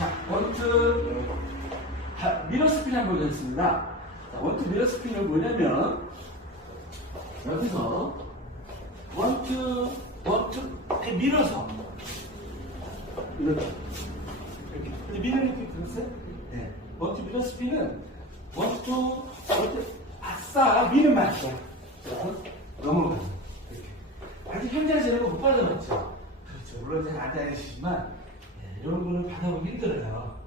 자, 원투 자, 미러 스핀 한번 보겠습니다. 자, 원투 미러 스핀은 뭐냐면 여기서 원투 원투 밀어서 이렇게 이렇게 근데 느낌 들었어요? 네. 원투 미러 스핀은 원투 원투 아싸 미는. 그래서 넘어가요. 이렇게. 아직 현장 재는 거못 받아봤죠? 그렇죠. 물론 잘안 다니시지만 예, 이런 거는 받아보기 힘들어요.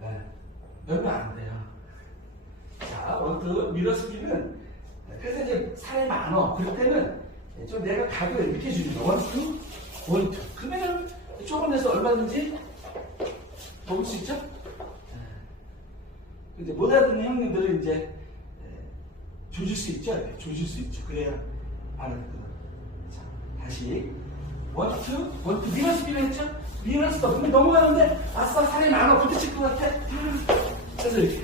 네. 열면 안 돼요. 자, 원투 미러스피는 그래서 이제 살이 많어. 그럴 때는 좀 내가 가격을 이렇게 거. 원투, 원투. 그러면 조금 내서 얼마든지 먹을 수 있죠? 예. 이제 못 알아듣는 형님들은 이제 예, 조질 수 있죠? 네, 조질 수 있죠. 그래야 알아듣거든. 자, 다시. 원투, 원투. 미러스피를 했죠? 미러스도. 근데 넘어가는데, 아싸, 살이 많아. 부딪힐 것 같아. 음. 그래서 이렇게.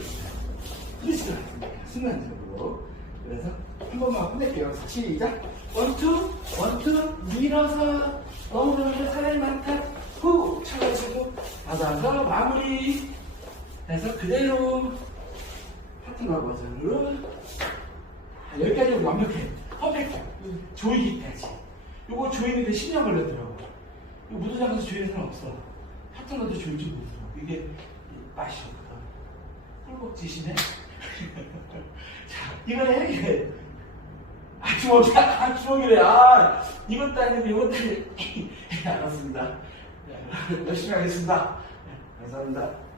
합니다. 순간적으로. 그래서 한 번만 끝낼게요. 시작. 원투, 원투, 밀어서, 넘어가면 사람이 많다. 후, 쳐가지고, 받아서 마무리. 해서 그대로 파트너 버전으로. 아, 여기까지 완벽해. 퍼펙트. 조이기까지. 요거 조이는데 10년 걸렸더라고. 무도장에서 조이는 사람 없어. 파트너도 조이지 못하더라고. 이게 맛이 없다. 꿀꺽지시네. 자, 이거는 이게. 아, 주먹이, 아, 주먹이래. 아, 이것도 아니고 이것도 아니고. 알았습니다. 네, 열심히 하겠습니다. 네, 감사합니다.